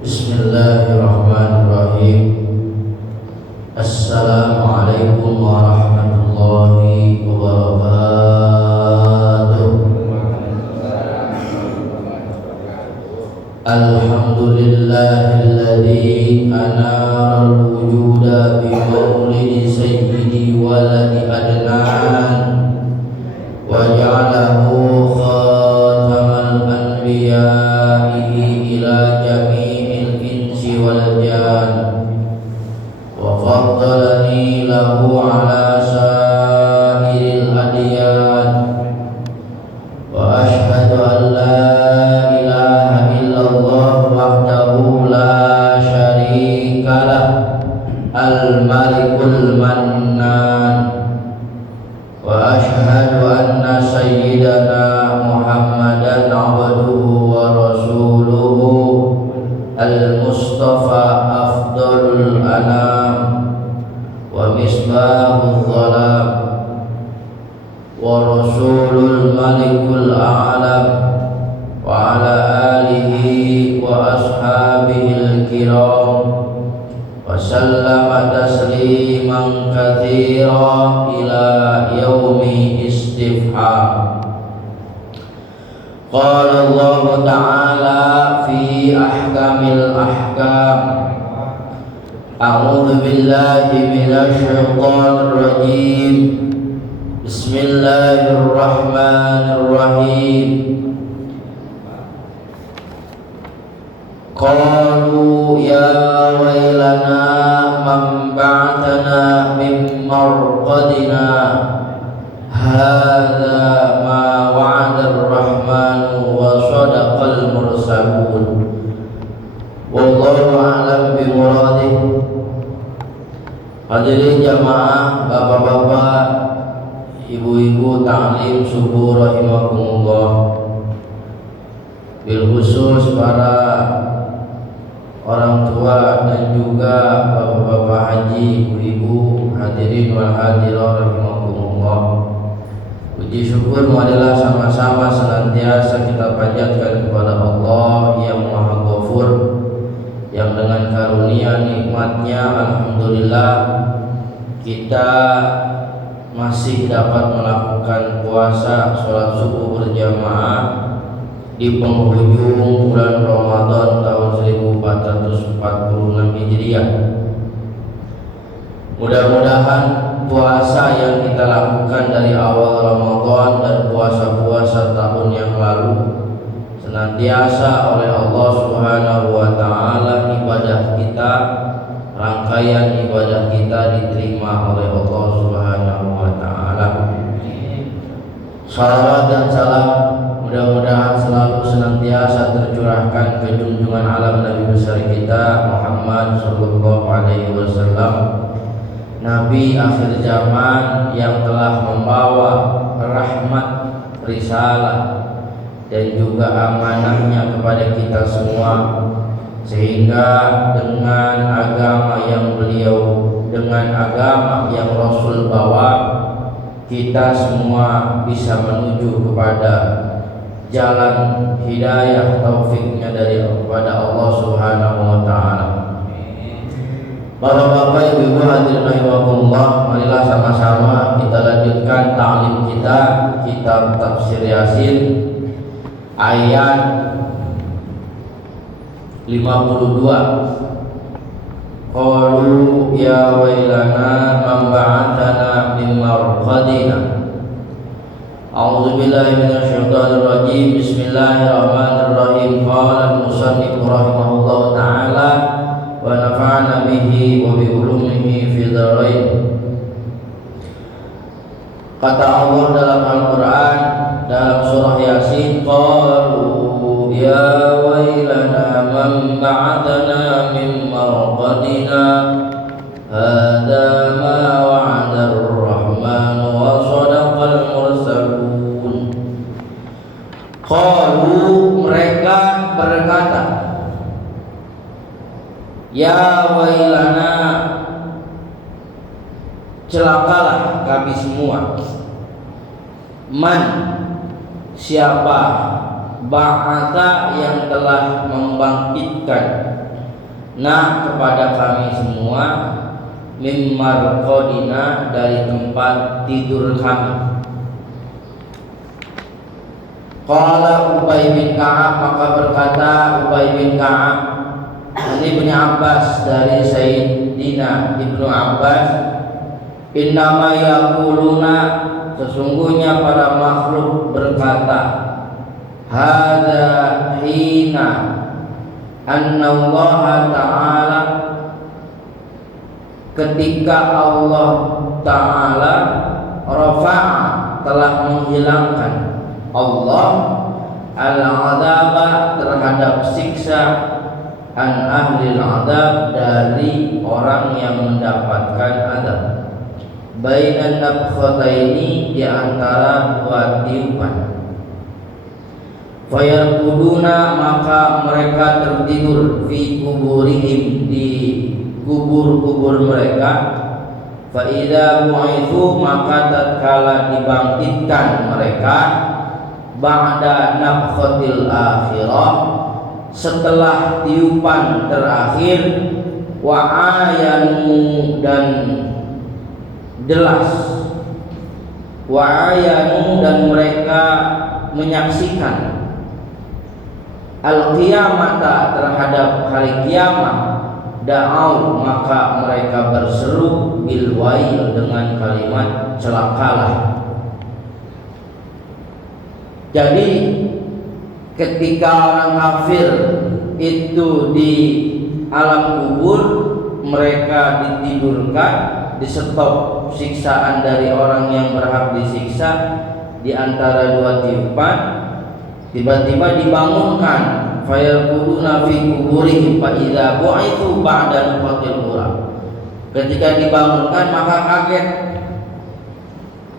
Bismillahirrahmanirrahim. Assalamualaikum warahmatullahi wabarakatuh. Alhamdulillahilladzi anara al-wujuda bi maulidi sayyidi waladi adnan wa ja'alahu khatamal anbiya'i ila jami'il insi wal jan wa faddalani lahu ala sa'iril adyan wa ashhadu an la ilaha illallah wahdahu la syarika lah al-malikul mannan wa ashhadu anna sayyidana Muhammadan abduhu wa rasuluhu al-mustafa afdalul anam wa misbahul dhalam wa rasulul malikul a'lam wa ala alihi wa ashabihil kiram wa sallama tasliman katsira ila yaumi istifham. Qala Allah ta'ala fi ahkamil ahkam. A'udzu billahi minasy syaithanir rajim. Bismillahirrahmanirrahim. Qalu ya wailana man ba'athana min marqadina hadza ma wa'ada ar-rahmanu wa sadaqal mursalun wallahu a'lam bimuradih. Hadirin jamaah, bapak-bapak, ibu-ibu ta'lim subuh rahimakumullah, bil khusus para orang tua dan juga bapak-bapak haji, ibu-ibu, hadirin wal hadirah rahimakumullah. Puji syukur marilah sama-sama senantiasa kita panjatkan kepada Allah yang Maha Ghafur, yang dengan karunia nikmatnya alhamdulillah kita masih dapat melakukan puasa sholat subuh berjamaah di penghujung bulan Ramadan tahun 1446 Hijriah. Mudah-mudahan puasa yang kita lakukan dari awal Ramadan dan puasa-puasa tahun yang lalu senantiasa oleh Allah Subhanahu wa taala ibadah kita, rangkaian ibadah kita diterima oleh Allah Subhanahu wa taala. Salawat dan salam mudah-mudahan selalu senantiasa tercurahkan ke junjungan alam Nabi besar kita Muhammad sallallahu alaihi wasallam, Nabi akhir zaman yang telah membawa rahmat, risalah dan juga amanahnya kepada kita semua, sehingga dengan agama yang Rasul bawa, kita semua bisa menuju kepada jalan hidayah taufiknya daripada Allah Subhanahu wa taala. Bapak-bapak, ibu-ibu hadirin rahimakumullah, marilah sama-sama kita lanjutkan ta'lim kita kitab tafsir Yasin ayat 52. Qalu ya wailana man ba'athana min marqadina. A'udzu billahi minasyaitonir rajim. Bismillahirrahmanirrahim. Qala al-musannif rahimahullahu taala wa nafa'ana bihi wa bi ulumihi fid dharain. Kata Allah dalam Al-Qur'an dalam surah Yasin, qalu ya wailana man ba'athana min marqadina hadza ma wa'ada ar-rahman wa sadaqal mursalun. Qalu, mereka berkata, ya wailana, celakalah kami semua. Man, siapa, ba'atha yang telah membangkitkan, nah kepada kami semua mimmar qodina dari tempat tidur kami. Qala Ubay bin Ka'ab, maka berkata Ubay bin Ka'ab, ini Ibnu Abbas dari Sayyidina Ibnu Abbas, innama yaquluna, sesungguhnya para makhluk berkata, hadza hina anna Allah Ta'ala, ketika Allah Ta'ala rafa'a, telah menghilangkan Allah al-'adzaba, terhadap siksa, an ahlil 'adzab, dari orang yang mendapatkan azab, bainan nafkhataini, di antara dua tiupan. Fayarquduna, maka mereka tertidur, fi kuburihim, di kubur-kubur mereka. Fa idza bu'itsu, maka tatkala dibangkitkan mereka, ba'da nafkhatil akhirah, setelah tiupan terakhir, wa ayanu, dan jelas, wa ayanu, dan mereka menyaksikan, al-qiyamata, terhadap hari kiamat, da'au, maka mereka berseru, bil wail, dengan kalimat celakalah. Jadi ketika orang kafir itu di alam kubur, mereka ditidurkan, disetop siksaan dari orang yang berhak disiksa di antara dua tiupan, tiba-tiba dibangunkan, fayarquduna fi kuburihim fa idza bu'itsu ba'da nafkhatil ula. Ketika dibangunkan maka kaget,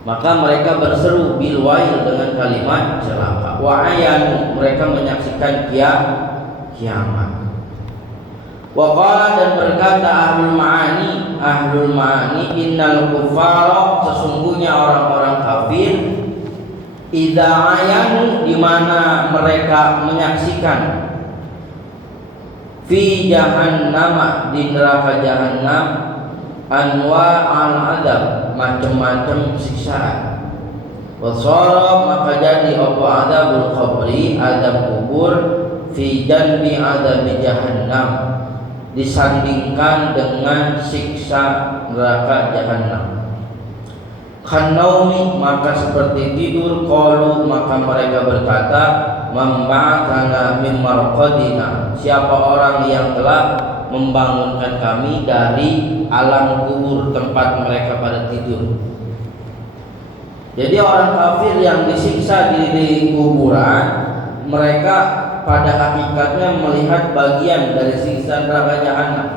maka mereka berseru bil wail, dengan kalimat celaka. Wa ayanu, mereka menyaksikan kiamat. Wa qala, dan berkata ahlul ma'ani, innal kuffara, sesungguhnya orang-orang kafir, idza ayanu, di mana mereka menyaksikan, fi jahannam, di neraka jahannam, anwa al-adab, macam-macam siksaan. Wasara, maka jadi apa adabul qabri, adab kubur, fi janbi adab jahannam, disandingkan dengan siksa neraka jahannam. Khanaumi, maka seperti tidur. Qalu, maka mereka berkata, memba'athana min marqadina, siapa orang yang telah membangunkan kami dari alam kubur, tempat mereka pada tidur. Jadi orang kafir yang disiksa di kuburan, mereka pada hakikatnya melihat bagian dari siksa neraka jahannam.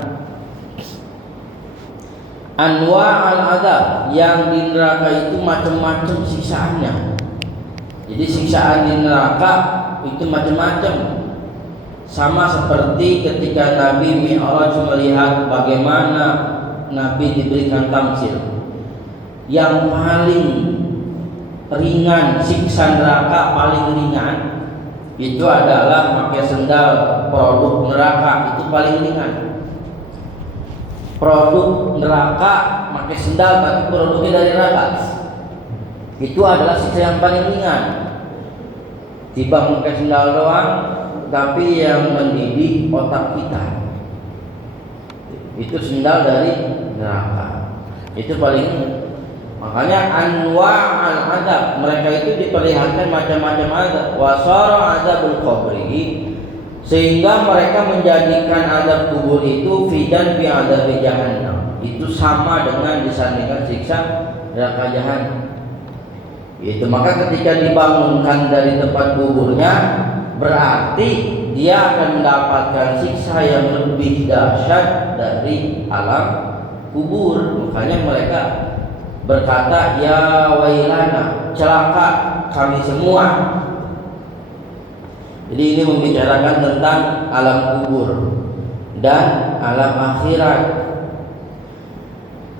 Anwa al-adab, yang di neraka itu macam-macam siksaannya. Jadi siksaan di neraka itu macam-macam. Sama seperti ketika Nabi Mi'raj melihat bagaimana Nabi diberikan tamsil. Yang paling ringan, siksa neraka paling ringan, itu adalah pakai sendal produk neraka, itu paling ringan. Produk neraka pakai sendal tapi produknya dari neraka, itu adalah siksa yang paling ringan. Tiba pakai sendal doang, tapi yang mendidih otak kita, itu sendal dari neraka, itu paling ringan. Makanya anwa al-adab, mereka itu diperlihatkan macam-macam adab. Wasara adabul qabri, sehingga mereka menjadikan adab kubur itu fidan bi adab jahannam, itu sama dengan disandingkan siksa neraka jahannam. Itu maka ketika dibangunkan dari tempat kuburnya, berarti dia akan mendapatkan siksa yang lebih dahsyat dari alam kubur. Makanya mereka berkata, ya wailana, celaka kami semua. Jadi ini membicarakan tentang alam kubur dan alam akhirat.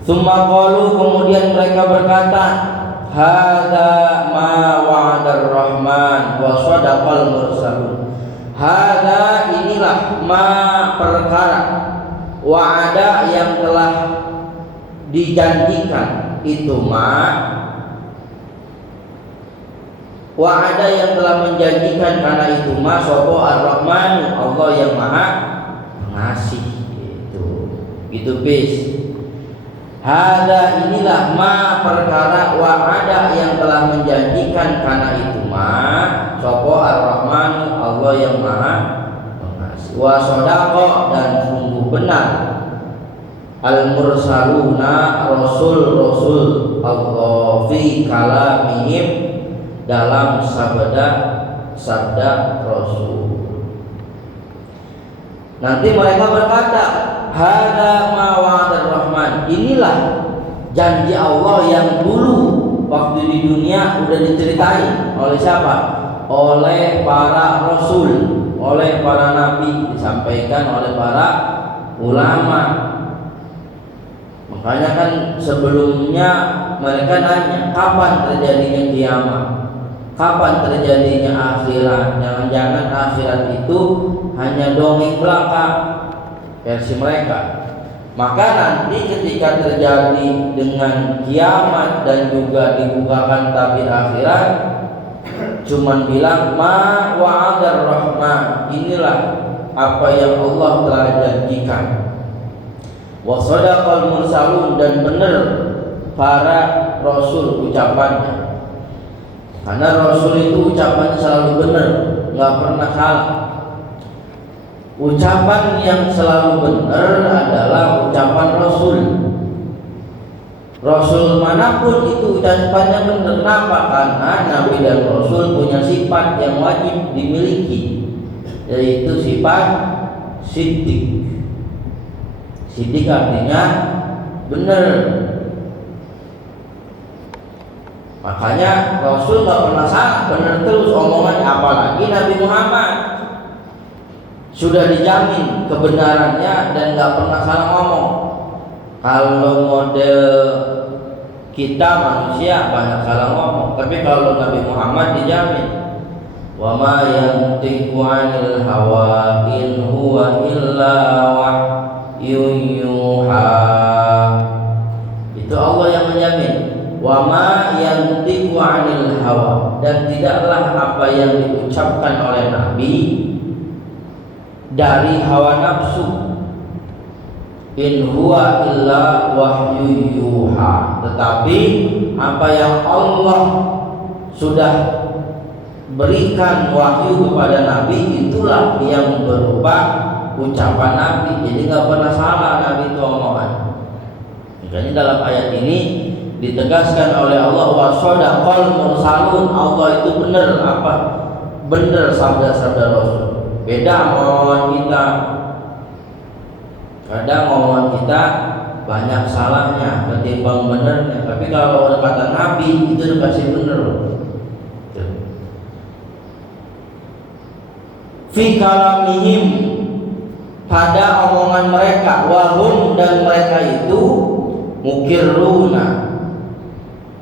Tsumma qalu, kemudian mereka berkata, hadza ma wa'adar rahman wa shadaqal mursalun. Hadza, inilah ma perkara, wa'ada yang telah dijanjikan itu wa'ada yang telah menjanjikan karena itu sopo ar-Rahman, Allah yang maha pengasih. Itu bis. Hada inilah perkara wa'ada yang telah menjanjikan karena itu sopo ar-Rahman, Allah yang maha pengasih. Wa sodaqo, dan sungguh benar al-mursaluna, rasul-rasul Allah fi kalamihim, dalam sabda rasul. Nanti mereka berkata, hada ma wa'adar Rahman, inilah janji Allah yang dulu waktu di dunia udah diceritain oleh siapa? Oleh para rasul, oleh para nabi, disampaikan oleh para ulama. Makanya kan sebelumnya mereka nanya, kapan terjadinya kiamat? Kapan terjadinya akhirat? Jangan-jangan akhirat itu hanya dongeng belaka versi mereka. Maka nanti ketika terjadi dengan kiamat dan juga dibukakan tabir akhirat, cuman bilang ma wa'adar Rahman, inilah apa yang Allah telah janjikan. Wa sadaqal mursalun, dan benar para rasul ucapannya. Karena rasul itu ucapannya selalu benar, nggak pernah salah. Ucapan yang selalu benar adalah ucapan rasul. Rasul manapun itu ucapannya benar. Kenapa? Karena nabi dan rasul punya sifat yang wajib dimiliki, yaitu sifat siddiq. Siddiq artinya benar. Makanya Rasul gak pernah salah, benar terus omongannya. Apalagi Nabi Muhammad sudah dijamin kebenarannya dan gak pernah salah ngomong. Kalau model kita manusia banyak salah ngomong, tapi kalau Nabi Muhammad dijamin, wa ma yantiqu 'anil hawa in huwa illa wahyun yuha. Itu Allah yang menjamin. Wa ma yantiqu 'anil hawa, dan tidaklah apa yang diucapkan oleh Nabi dari hawa nafsu. In huwa illa wahyu yuha, tetapi apa yang Allah sudah berikan wahyu kepada Nabi itulah yang berupa ucapan Nabi. Jadi nggak pernah salah Nabi itu omongan. Makanya dalam ayat ini ditegaskan oleh Allah, wa sadaqal mursalun, Allah itu benar apa? Benar sabda-sabda Rasul. Beda omongan kita. Kadang omongan kita banyak salahnya ketimbang benernya. Tapi kalau ada kata Nabi itu pasti benar. Fi kalamihim, pada omongan mereka, wahum, dan mereka itu mukirruna,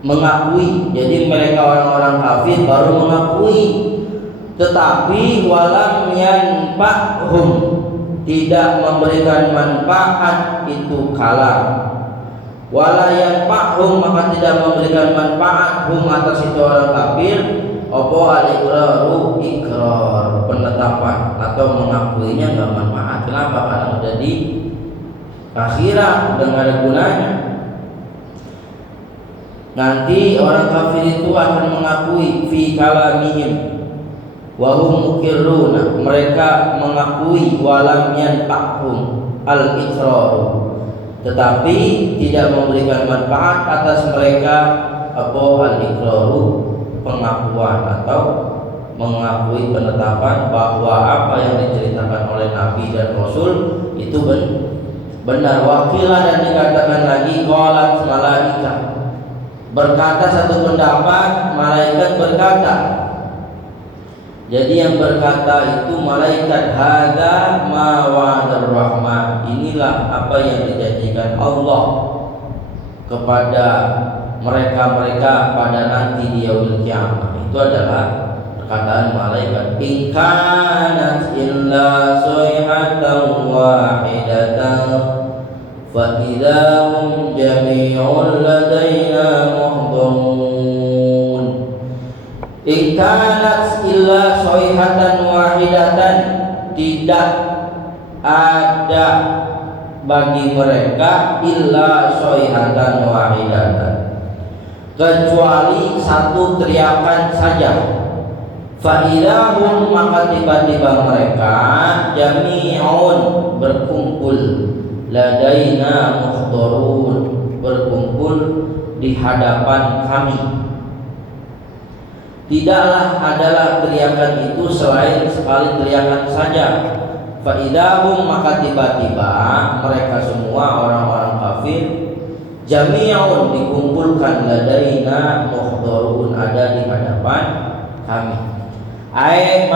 mengakui. Jadi mereka orang-orang kafir baru mengakui, tetapi walam yanfa'hum, tidak memberikan manfaat itu kalam. Wala yanfa'hum, maka tidak memberikan manfaat hum atas itu orang kafir, apa al-iqraru, ikrar, penetapan atau mengakuinya enggak manfaat. Kenapa? Karena udah di akhirat, udah enggak ada gunanya. Nanti orang kafir itu akan mengakui fi kalamihim wa hum mukirruna, mereka mengakui walam yanfa'hum al-iqrar, tetapi tidak memberikan manfaat atas mereka apa al-iqraru, pengakuan atau mengakui penetapan bahwa apa yang diceritakan oleh Nabi dan Rasul itu benar. Wakilah, dan dikatakan lagi qalat malaika, berkata satu pendapat, malaikat berkata. Jadi yang berkata itu malaikat, hada ma wa'adar Rahman, inilah apa yang dijanjikan Allah kepada mereka pada nanti di yaumil kiamah. Itu adalah perkataan malaikat, in kanat illa sayhatan wahidatan illa soihatan wahidatan, tidak ada bagi mereka illa soihatan wahidatan, kecuali satu teriakan saja. Fa'idahum, maka tiba-tiba mereka jami'un, berkumpul, ladaina muhdharun, berkumpul di hadapan kami. Tidaklah adalah teriakan itu selain sekali teriakan saja. Fa'idahum, maka tiba-tiba mereka semua orang-orang kafir jami'un, dikumpulkan, ladaina muhdharun, ada di hadapan kami. Ai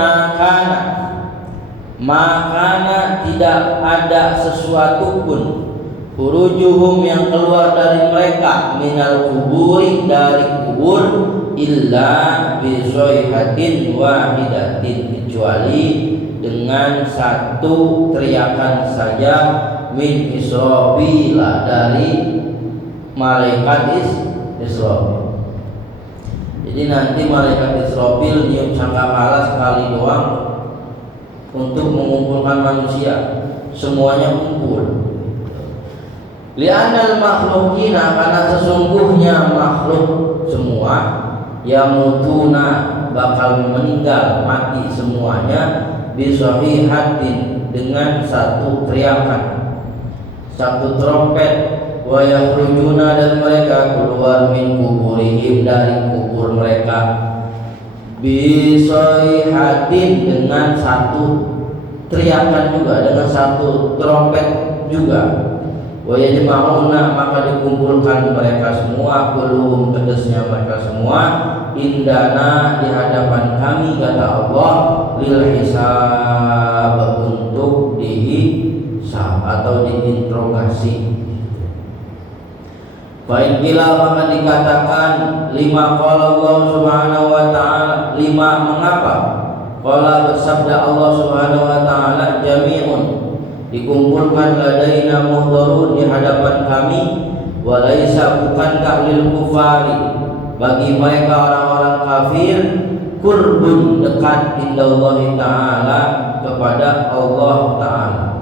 makana tidak ada sesuatu pun, hurujuhum yang keluar dari mereka, minal kuburi, dari kubur, illa bisoihatin wahidatin, kecuali dengan satu teriakan saja, min Israfila, dari malaikat Israfil. Jadi nanti malaikat Israfil nyium sangkakala sekali doang untuk mengumpulkan manusia, semuanya kumpul. Li'anal makhlukina, karena sesungguhnya makhluk semua, yamutuna, bakal meninggal, mati semuanya, bisohihatin, dengan satu teriakan, satu trompet. Wa yakhrujuna, dan mereka keluar min kuburihim, dari kubur mereka, bisoihatin, dengan satu teriakan juga, dengan satu trompet juga. Wa yajma'una, maka dikumpulkan mereka semua, kulum, kedesnya mereka semua, indana, di hadapan kami, kata Allah, lil hisab, untuk dihisab atau diinterogasi. Baik, bila maka dikatakan lima, qala Allah subhanahu wa ta'ala, lima, mengapa? Qala, bersabda Allah subhanahu wa ta'ala, jami'un, dikumpulkan, ladaina muhdharun, di hadapan kami, walaisa, bukankah, lil kufari, bagi mereka orang-orang kafir, kurbun, dekat, indallahi ta'ala, kepada Allah ta'ala.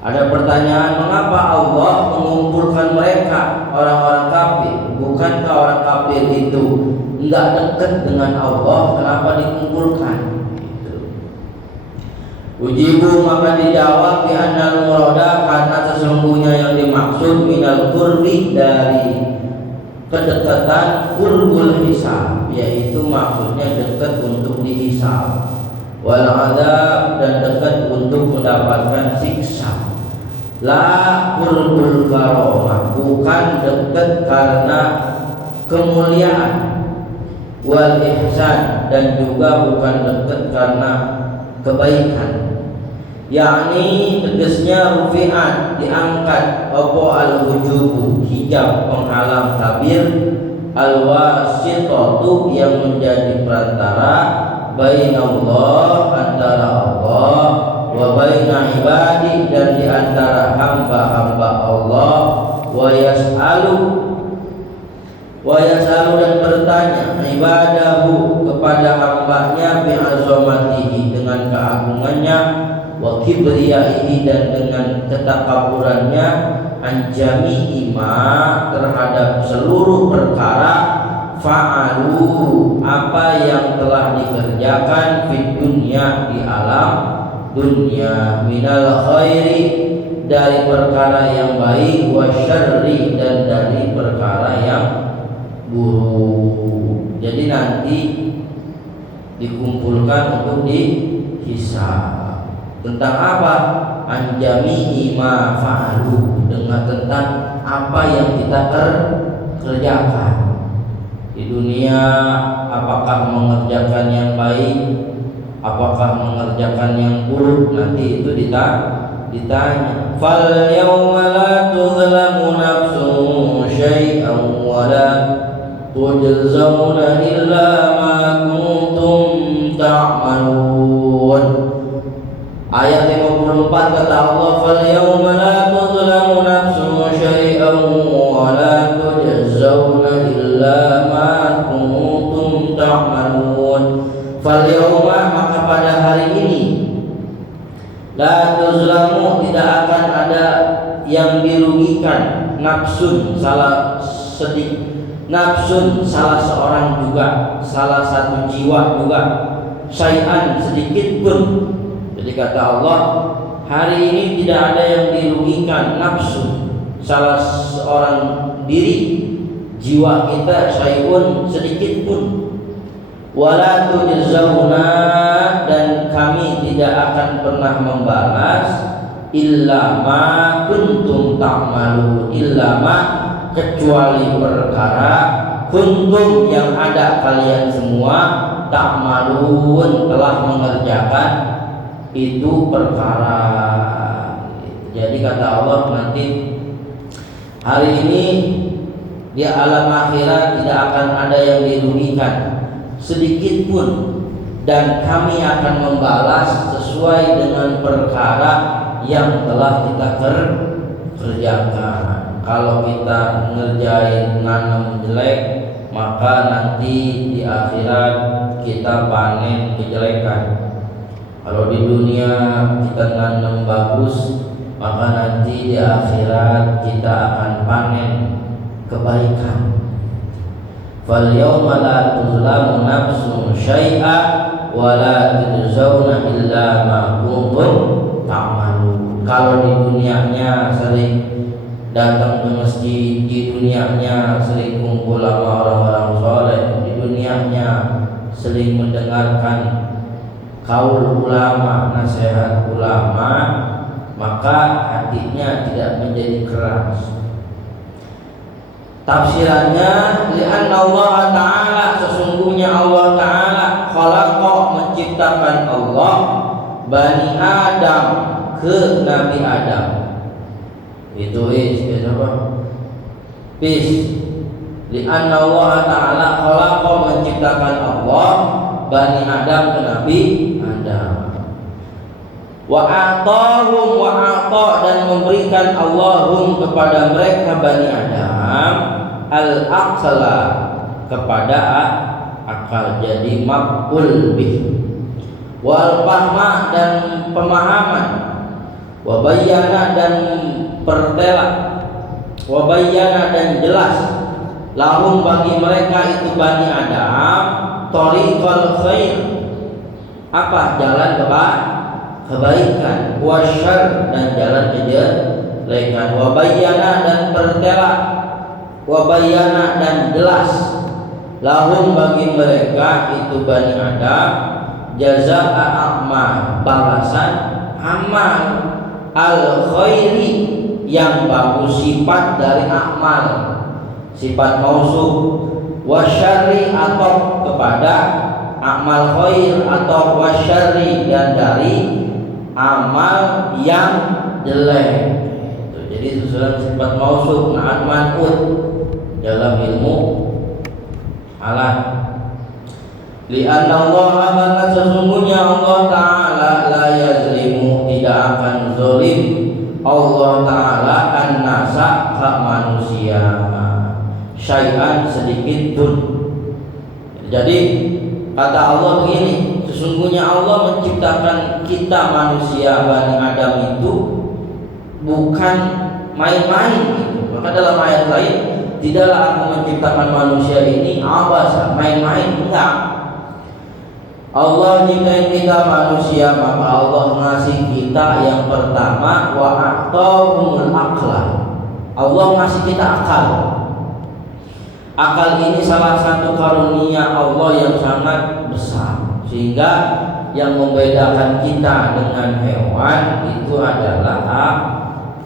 Ada pertanyaan, mengapa Allah mengumpulkan mereka, orang-orang kafir? Bukankah orang kafir itu enggak dekat dengan Allah, kenapa dikumpulkan? Ujibu, maka dijawab, bi annal murada, karena sesungguhnya yang dimaksud minal qurbi, dari kedekatan, qurbul hisab, yaitu maksudnya dekat untuk dihisab, wal adab, dan dekat untuk mendapatkan siksa. La qurbul karomah, bukan dekat karena kemuliaan, wal ihsan, dan juga bukan dekat karena kebaikan. Yakni tegasnya rufi'at, diangkat, apa al-wujubu, hijab penghalang tabir, al-wasitatu, yang menjadi perantara, bainallah, antara Allah, wa baina ibadi, dan di antara hamba-hamba Allah, wa yas'alu, dan bertanya, ibadahu, kepada hambanya, bi azamatihi, dengan keagungannya, wa kibriyaihi, dan dengan ketakaburannya, an jami'i ma, terhadap seluruh perkara, fa'alu, apa yang telah dikerjakan, fid dunya, di alam dunia, minal khairi, dari perkara yang baik, wa syarri, dan dari perkara yang buruk. Jadi nanti dikumpulkan untuk dihisab. Tentang apa? Anjami'i ma fa'alu, dengan tentang apa yang kita kerjakan di dunia, apakah mengerjakan yang baik, apakah mengerjakan yang buruk, nanti itu ditanya. Fal yawma la tuzlamu nafsun syai'an wa la tujzauna illa ma kuntum ta'malun. Ayat 54 kata Allah, fal yawma la tuzlamu nafsun syai'an wa la tujzauna illa ma kuntum ta'malun. Fal yauma, maka pada hari ini, la tuzlamu, tidak akan ada yang dirugikan, nafsun salah seorang juga, salah satu jiwa juga, syai'an sedikit pun. Jadi kata Allah, hari ini tidak ada yang dirugikan, nafsu salah seorang diri, jiwa kita, syai'un sedikit pun. Wala tujzauna, dan kami tidak akan pernah membalas, illa ma kuntum ta'malu, illa ma, kecuali perkara, kuntum yang ada kalian semua, ta'malun telah mengerjakan itu perkara. Jadi kata Allah, nanti hari ini di alam akhirat tidak akan ada yang dirugikan sedikit pun, dan kami akan membalas sesuai dengan perkara yang telah kita kerjakan. Kalau kita ngerjain nanam jelek, maka nanti di akhirat kita panen kejelekan. Kalau di dunia kita nanam bagus, maka nanti di akhirat kita akan panen kebaikan. Fal yawma la tuzlamu nafsun syai'a wa la tujzauna illa ma kuntum ta'malun. Kalau di dunianya sering datang ke masjid, di dunianya sering kumpul sama orang-orang soleh, di dunianya sering mendengarkan kaul ulama, nasihat ulama, maka hatinya tidak menjadi keras. Tafsirannya, li'anna Allah Ta'ala, sesungguhnya Allah Ta'ala khalaqa, menciptakan Allah Bani Adam, ke Nabi Adam. Itu apa? Li'anna Allah Ta'ala khalaqa, menciptakan Allah Bani Adam, ke Nabi Adam. Wa atahum, wa ata, dan memberikan Allahum kepada mereka Bani Adam al-aqla, kepada akal, jadi maf'ul bih. Wal fahma, dan pemahaman. Wa bayyana, dan pertela. Wa bayyana, dan jelas. Lahum, bagi mereka itu Bani Adam, thariqal khair, apa? Jalan kebaikan. Wa syarr, dan jalan kejelekan. Wa bayyana, dan pertela. Wa bayyana, dan jelas. Lahum, bagi mereka itu Bani Adam, jazaa'a a'mal, balasan amal, al khairi, yang bagus, sifat dari amal, sifat mausuf. Wa syarri, atau kepada amal khair, atau wa syarri, dan dari amal yang jelek. Jadi susunan sifat mausuf, na'at man'ud dalam ilmu alat. Li'anna Allah, karena sesungguhnya Allah Ta'ala la yazlimu, tidak akan zalim Allah Ta'ala an-nasa, hak manusia, syai'an, sedikit pun. Jadi kata Allah begini, sesungguhnya Allah menciptakan kita manusia Bani Adam itu bukan main-main gitu. Maka dalam ayat lain, tidaklah aku menciptakan manusia ini abasa, main-main, enggak. Allah nyiptain kita manusia, maka Allah ngasih kita yang pertama, wa a'tahumul aqla, Allah ngasih kita akal. Akal ini salah satu karunia Allah yang sangat besar, sehingga yang membedakan kita dengan hewan itu adalah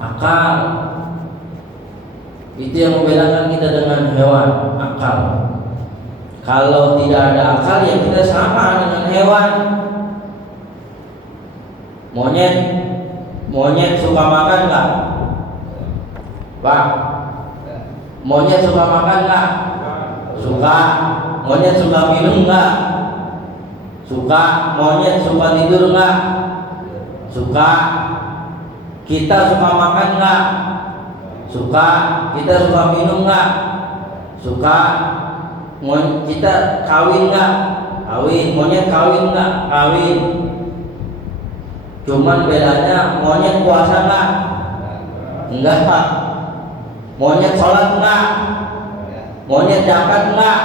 akal. Itu yang membedakan kita dengan hewan, akal. Kalau tidak ada akal, ya kita sama dengan hewan. Monyet suka makan nggak, Pak? Monyet suka makan nggak? Suka. Monyet suka minum nggak? Suka. Monyet suka tidur nggak? Suka. Kita suka makan nggak? Suka. Kita suka minum nggak? Suka. Kita kawin nggak? Kawin, monyet kawin nggak? Kawin. Cuman bedanya monyet puasa nggak? Enggak. Monyet sholat nggak? Monyet zakat nggak?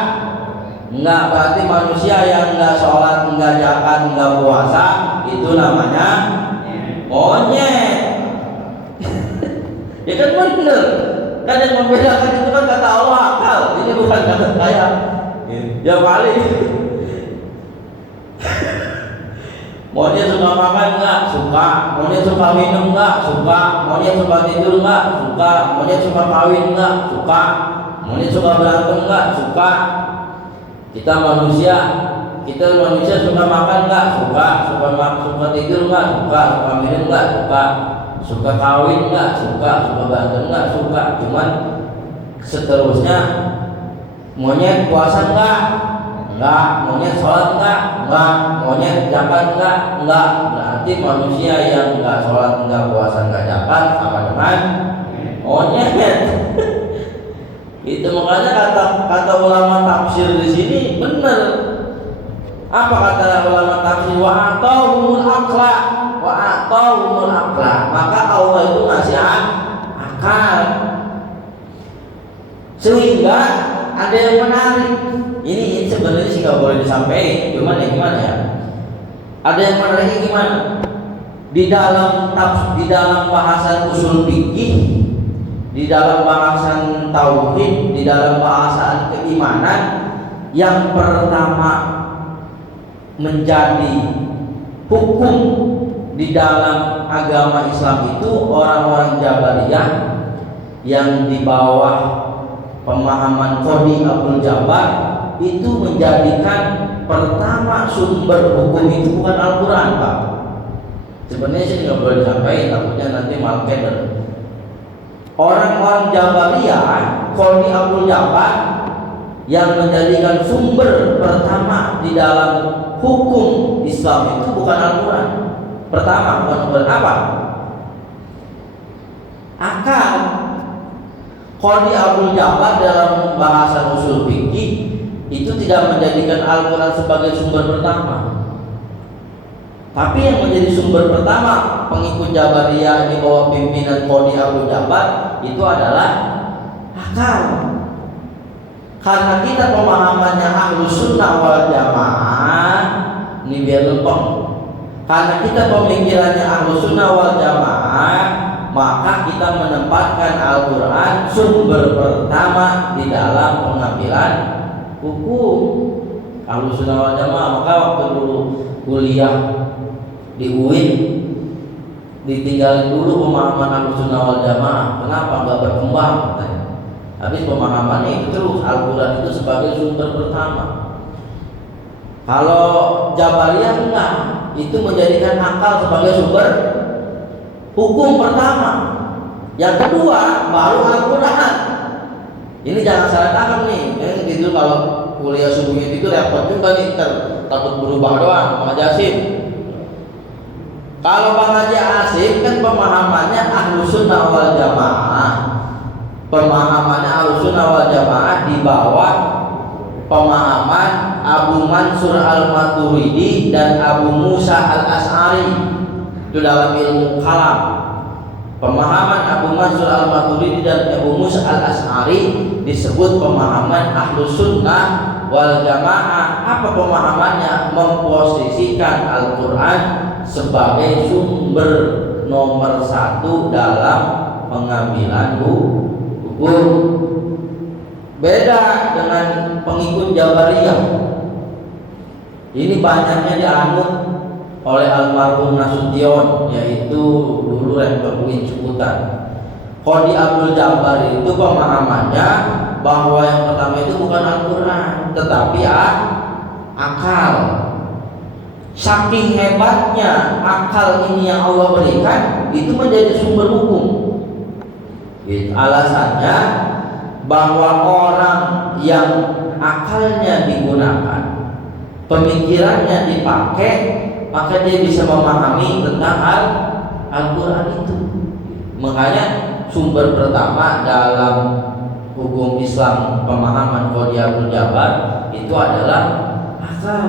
Enggak. Berarti manusia yang nggak sholat, nggak zakat, nggak puasa itu namanya monyet. Ya kan bener. Kan yang membedakan itu kan kata Allah akal. Ini bukan kata saya. Ya paling. Monyet suka makan nggak? Suka. Monyet suka minum nggak? Suka. Monyet suka tidur nggak? Suka. Monyet suka kawin nggak? Suka. Monyet suka berantem nggak? Suka. Kita manusia suka makan nggak? Suka. Suka tidur nggak? Suka. Suka minum nggak? Suka. Suka kawin nggak? Suka. Suka berantem nggak? Suka. Cuman seterusnya monyet puasa nggak? Enggak. Monyet sholat nggak? Enggak. Monyet zakat nggak? Enggak. Berarti manusia yang enggak sholat, enggak puasa, enggak zakat sama dengan monyet. Itu makanya kata ulama tafsir di sini benar. Apa kata ulama tafsir? Wa atahumul aqla, wa atahumul aqla. Maka Allah itu ngasih akal. Sehingga ada yang menarik. Ini sebenarnya sih nggak boleh disampaikan, cuman ya gimana ya? Ada yang menariknya gimana? Di dalam bahasan usul fikih, di dalam bahasan tauhid, di dalam bahasan keimanan, yang pertama menjadi hukum di dalam agama Islam itu orang-orang Jabariyah yang di bawah pemahaman Qadhi Abdul Jabbar itu menjadikan pertama sumber hukum itu bukan Al-Quran, Pak. Sebenarnya sih nggak boleh disampaikan, takutnya nanti malkeder. Orang-orang Jabariyah, Qadhi Abdul Jabbar yang menjadikan sumber pertama di dalam hukum Islam itu bukan Al-Quran. Pertama, bukan apa? Akal. Qadhi Abdul Jabbar dalam bahasa usul fikih itu tidak menjadikan Al-Quran sebagai sumber pertama, tapi yang menjadi sumber pertama pengikut Jabariyah di bawah pimpinan Qadhi Abdul Jabbar itu adalah akal. Karena kita pemahamannya Ahlus Sunnah wal Jamaah, ini biar lempeng. Karena kita pemikirannya Ahlus Sunnah wal Jamaah, maka kita menempatkan Al-Quran sumber pertama di dalam pengambilan hukum Ahlus Sunnah wal Jamaah. Maka waktu dulu kuliah di UIN ditinggalin dulu pemahaman Ahlus Sunnah wal Jamaah. Kenapa nggak berkembang katanya? Habis pemahamannya itu terus Al-Quran itu sebagai sumber pertama. Kalau Jabariyah enggak, itu menjadikan akal sebagai sumber hukum pertama. Yang kedua baru Al-Quran. Ini jangan salah tangkap nih. Gitu kalau kuliah subuhnya itu repot juga nih, takut berubah doang Bang Haji Asim. Kalau Bang Haji Asim kan pemahamannya Ahlus Sunnah wal Jamaah. Pemahamannya Ahlus Sunnah wal Jamaah di bawah pemahaman Abu Mansur Al-Maturidi dan Abu Musa Al-Asy'ari. Itu dalam ilmu kalam. Pemahaman Abu Mansur Al-Maturidi dan Abu Musa Al-Asy'ari disebut pemahaman Ahlus Sunnah wal Jamaah. Apa pemahamannya? Memposisikan Al-Quran sebagai sumber nomor satu dalam pengambilan hukum. Beda dengan pengikut Jabariyah. Ini banyaknya dianut oleh almarhum Nasution, yaitu dulu rektor UIN Ciputat. Qadhi Abdul Jabbar itu pemahamannya bahwa yang pertama itu bukan Al-Quran, tetapi akal. Saking hebatnya akal ini yang Allah berikan, itu menjadi sumber hukum. Alasannya bahwa orang yang akalnya digunakan, pemikirannya dipakai, maka dia bisa memahami tentang Al-Quran itu. Makanya sumber pertama dalam hukum Islam pemahaman Qadhi Abdul Jabbar itu adalah akal.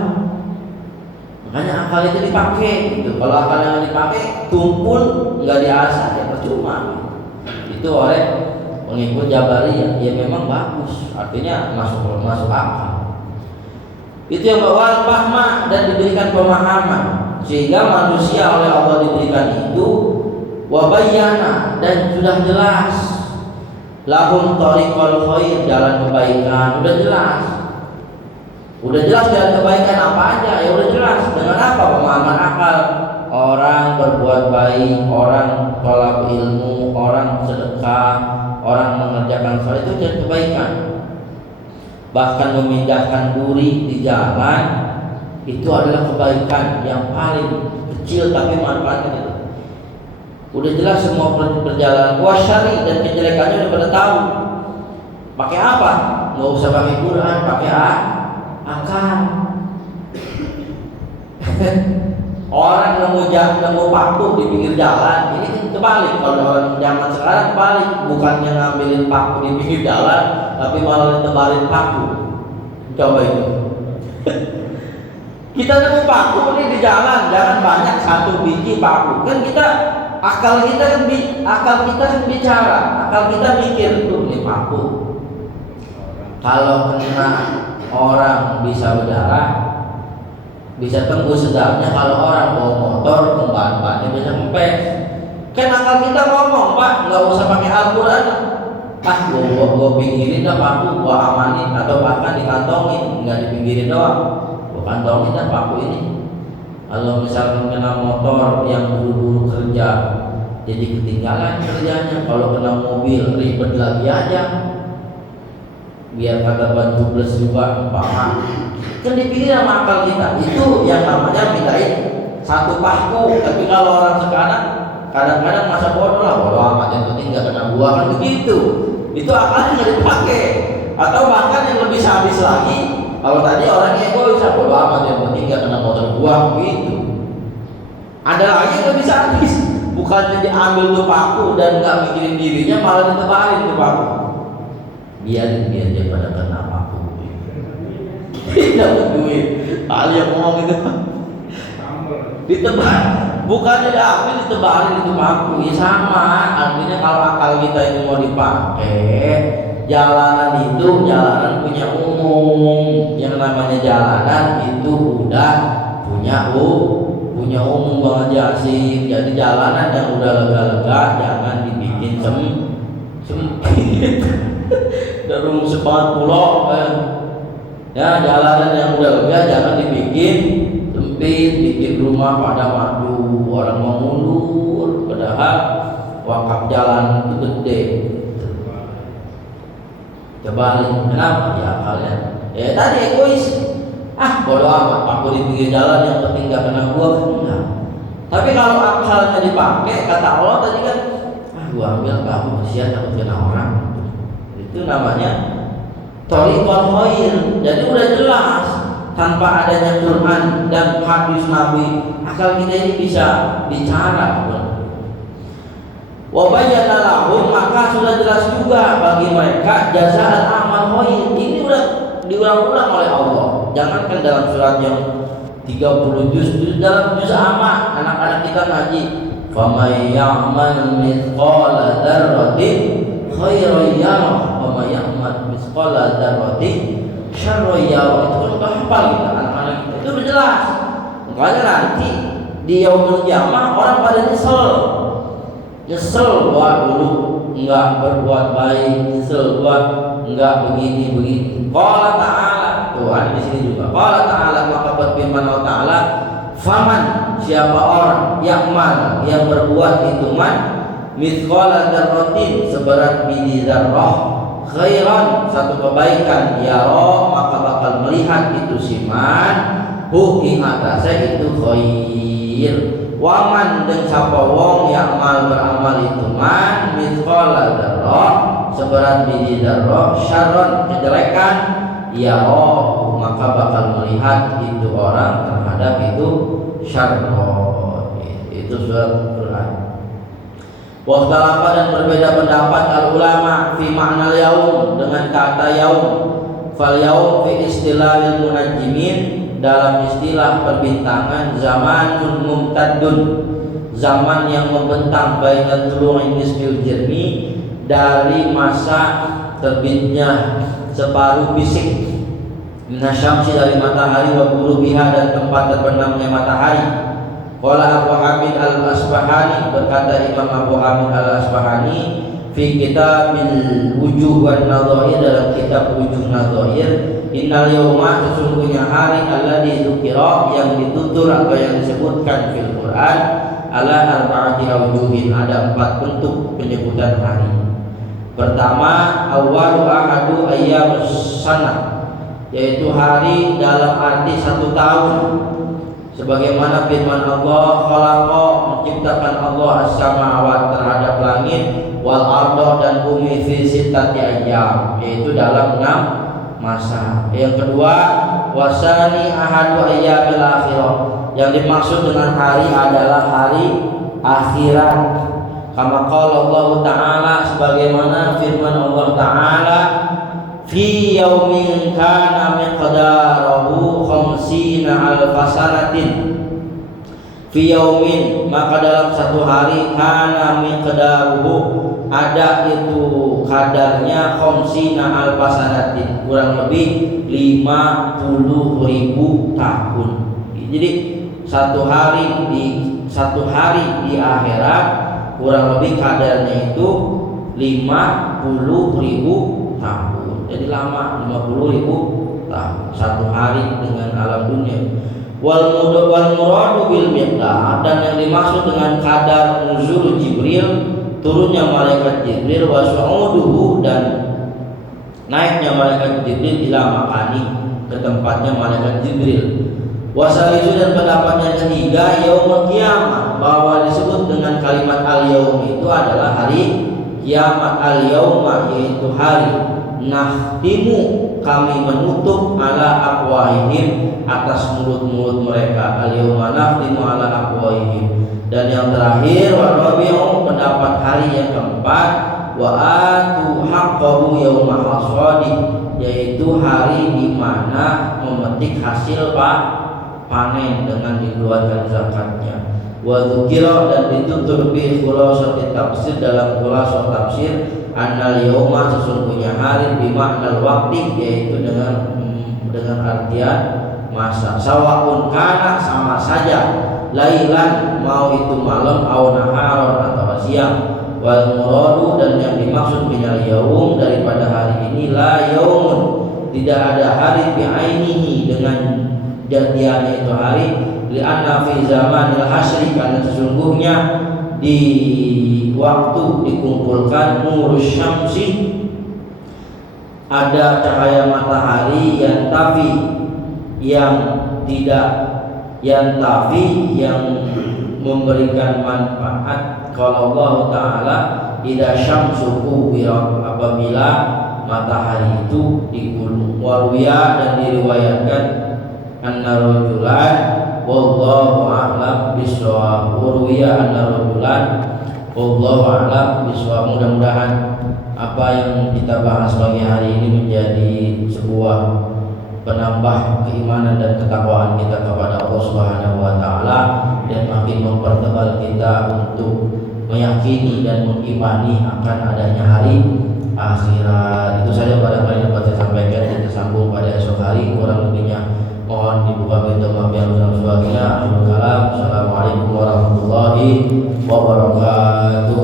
Makanya akal itu dipakai gitu. Kalau akal yang dipakai tumpul nggak diasah ya percuma. Itu oleh pengikut Jabariyah ya memang bagus, artinya masuk akal. Itu yang bawa fahma dan diberikan pemahaman sehingga manusia oleh Allah diberikan itu wabayana dan sudah jelas lahum thariqul khair, jalan kebaikan udah jelas jalan kebaikan apa aja ya udah jelas. Dengan apa? Pemahaman akal. Orang berbuat baik, orang tolak ilmu, orang sedekah, orang mengerjakan salat itu jalan kebaikan. Bahkan memindahkan duri di jalan itu adalah kebaikan yang paling kecil tapi manfaatnya itu. Udah jelas semua perjalanan wasyari dan kejelekannya udah pada tahu. Pakai apa? Nggak usah pakai Quran, pakai akal. Orang nemu paku di pinggir jalan, ini kan kebalik. Kalau orang zaman sekarang balik, bukannya ngambilin paku di pinggir jalan, tapi malah ditebarin paku. Coba itu. Kita nemu paku ini di jalan, jangan banyak satu biji paku. Kan kita akal kita kan bicara, akal kita mikir tuh ini paku. Kalau kena orang bisa berdarah, bisa tembus sedarnya. Kalau orang bawa motor ban-bannya bisa kempes. Kan akal kita ngomong, Pak, nggak usah pakai Al-Quran. Gua pinggirin dah paku, gua amanin atau bahkan dikantongin, nggak dipinggirin doang. Gua kantongin dah paku ini. Kalau misalkan kena motor yang buru-buru kerja, jadi ketinggalan kerjanya. Kalau kena mobil ribet lagi aja. Biar kata bantu plus juga paham. Kan dipilih sama akal kita. Itu yang namanya mintain satu paku. Tapi kalau orang sekarang kadang-kadang masa bodoh lah, bodoh amat yang penting nggak kena gua, kan begitu. Itu akalnya nggak dipakai. Atau bahkan yang lebih sadis lagi, kalau tadi orangnya egois, bodoh amat yang penting nggak kena motor gua, begitu. Ada lagi yang lebih sadis, bukannya diambil tuh paku dan nggak mikirin dirinya, malah ditebarin tuh paku. Biarin dia pada kena paku. Dapat duit. Ali yang ngomong itu ditebar, bukannya diambil ditebarin itu paku. Ya sama, artinya kalau akal kita ini mau dipakai, jalanan itu jalanan punya umum. Yang namanya jalanan itu udah punya umum Bang Jasif. Jadi jalanan yang udah lega-lega jangan dibikin sempit. Darum sepat pulau kan. Ya, jalanan yang udah lega jangan dibikin sempit, bikin rumah pada madu, orang mau mundur, padahal wakaf jalan itu gede. Coba kenapa? Ya akalnya. Ya tadi egois. Bodo amat, aku di pinggir jalan yang penting gak kena gua, kan enggak. Tapi kalau akalnya dipakai, kata Allah tadi kan, gua ambil kamu kasihan takut kena orang. Itu namanya thariqul khair. Jadi udah jelas tanpa adanya Quran dan hadis Nabi, akal kita ini bisa bicara. Wa bayyana lahum, maka sudah jelas juga bagi mereka jazaan amal khair. Ini udah diulang-ulang oleh Allah. Jangankan dalam surat yang 30 juz, dalam juz amma anak-anak kita ngaji, faman ya'mal mithqala dzarratin khairan yarah wa may ya'mal mithqala dzarratin syarran yarah. Itu kan udah hafal kita anak-anak kita. Itu udah jelas. Makanya nanti di yaumul kiamah orang pada nyesel buat dulu enggak berbuat baik, nyesel buat enggak begini. Qala ta'ala, tuh ada di sini juga. Qala ta'ala, maka berfirman Allah Ta'ala, faman, siapa orang yang berbuat itu mithqala dzarratin, seberat biji dzarrah, khairan, satu kebaikan, yara, maka bakal melihat itu siman, hu ing atase itu khair. Waman dan siapa wong yang beramal itu mithqala dzarrah, seberat biji dzarrah, syarron, kejelekan, ya maka bakal melihat itu orang terhadap itu syarron. Itu surat Al-Quran. Waktu dan berbeda pendapat al ulama fi makna yaum dengan kata yaum. Fal yaum fi istilahil munajjimin, dalam istilah perbintangan zamanun mumtaddun, zaman yang membentang baina tulu'in nisfil jirmi, dari masa terbitnya separuh bisik, minasyamsi dari matahari, wa ghurubiha dan tempat terbenamnya matahari. Qala Abu Hamid Al-Asbahani, berkata Imam Abu Hamid Al-Asbahani fi kitabil wujuh wan nadhair, dalam kitab wujuh nadhair, innal yauma, sesungguhnya hari alladzi dzukira, yang ditutur atau yang disebutkan fil Quran, ala arba'ati awjuhin, ada 4 bentuk penyebutan hari. Pertama, awwalu ahadu ayyamus sanah, yaitu hari dalam arti 1 tahun, sebagaimana firman Allah, khalaqa, menciptakan Allah as-samawat, terhadap langit, wal arda, dan bumi, fi sittati ayyam, yaitu dalam 6 masa. Yang kedua, wasani ahadu ayyamil akhirah, yang dimaksud dengan hari adalah hari akhirat. Kama qala Allah Ta'ala, sebagaimana firman Allah Ta'ala, fi yaumin kana miqdaruhu khamsina alfa sanatin, fi yaumin, maka dalam 1 hari, kana miqdaruhu, ada itu kadarnya, khamsina alfa sanatin, kurang lebih 50.000 tahun. Jadi 1 hari di akhirat kurang lebih kadarnya itu 50.000 tahun. Jadi lama, 50.000 tahun 1 hari dengan alam dunia. Wal muradu bil miqdar, dan yang dimaksud dengan kadar nuzul Jibril, turunnya malaikat Jibril, wa su'uduhu, dan naiknya malaikat Jibril ila makani, ke tempatnya malaikat Jibril. Wasalisu, dan pendapat yang ketiga, yaumul qiyamah, bahwa disebut dengan kalimat al-yaum itu adalah hari kiamat. Al-yauma, yaitu hari, nahtimu, kami menutup, ala afwahihim, atas mulut-mulut mereka. Al-yauma nahtimu ala afwahihim. Dan yang terakhir, wa rabi'u, pendapat hari yang keempat, wa atu haqqahu yauma hasadi, yaitu hari di mana memetik hasil panen dengan dikeluarkan zakatnya. Wa dzukira, dan ditutur bi khulasati tafsir, dalam khulasah tafsir, annal yauma, sesungguhnya hari, bi maknal waqti, yaitu dengan artian masa. Sawaun kana, sama saja, lailan, mau itu malam, au naharon, atau siang. Wal muradu, dan yang dimaksud minal yaum, daripada hari ini, la yaumun, tidak ada hari bi ainihi, dengan jadiannya itu hari, li'anna fi zamanil hasyri, karena sesungguhnya di waktu dikumpulkan nurus syamsi, ada cahaya matahari, yang memberikan manfaat. Kalau Allah Ta'ala, idza syamsu kuwirat, apabila matahari itu digulung. Warwiya, dan diriwayatkan, anna rajulan, wallahu a'lam bishawab, warwiya anna rajulan, wallahu a'lam bishawab. Mudah-mudahan apa yang kita bahas pagi hari ini menjadi sebuah penambah keimanan dan ketakwaan kita kepada Allah Subhanahu wa taala, dan makin mempertebal kita untuk meyakini dan mengimani akan adanya hari akhirat. Itu saja barangkali yang dapat saya sampaikan, dan tersambung pada esok hari. Kurang lebihnya mohon dibuka pintu maaf yang sebagainya. Assalamualaikum warahmatullahi wabarakatuh.